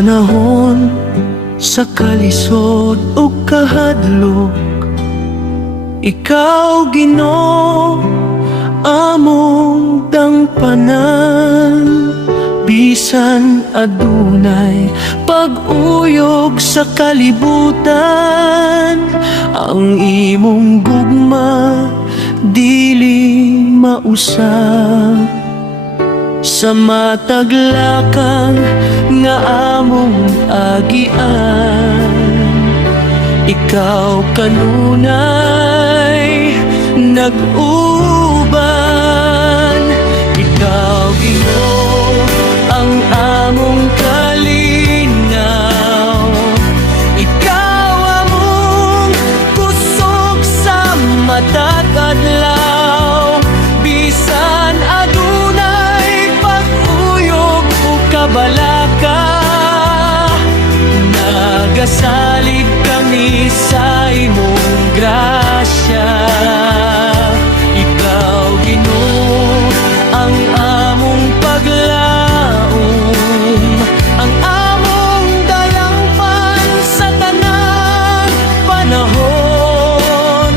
panahon sa kalisod o kahadlok, ikaw Ginoo among dangpanan. Bisan adunay pag-uyog sa kalibutan, ang imong gugma dili mausab. Sa mataglakang nga among agian, ikaw kanunay nag-uban. Ikaw Ginoo ang among kalinaw, ikaw among kusog sa matag adlaw. Bisan adunay pag-uyog o kabalaka, nagasalig kami sa imong grasya. Ikaw Ginoo ang among paglaom, ang among dalangpan sa tanang panahon.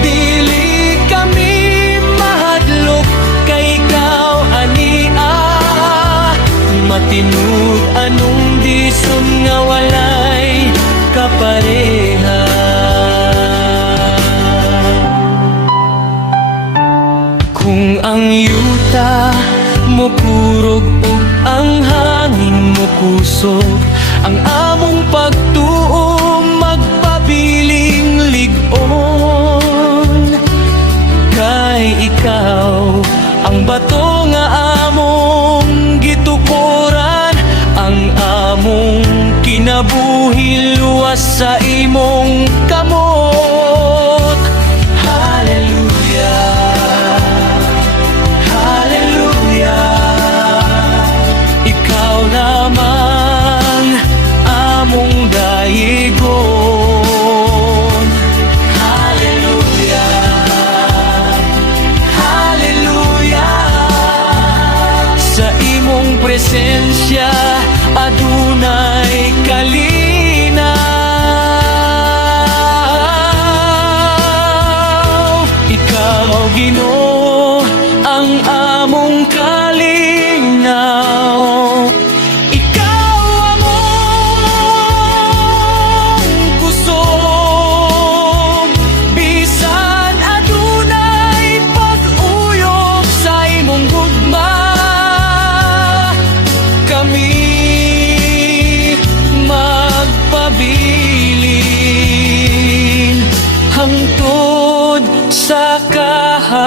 Dili kami mahadlok kay ikaw ania, matinud anong dison nga walay kapareha. Kung ang yuta mo kurog ug ang hangin mo kusog, ang among pagtuo magpabiling lig-on. Kay ikaw ang bato nga among gitukuran, ang among kinabuhi luwas sa imong kamot. Hallelujah, ikaw naman among dayigon. Hallelujah, sa imong presensya adunay kalinaw. Ikaw Ginoo ang among kalinaw, ikaw among kusog. Bisan adunay pag-uyog sa imong gugma, kami magpabilin hangtod sa kahantod.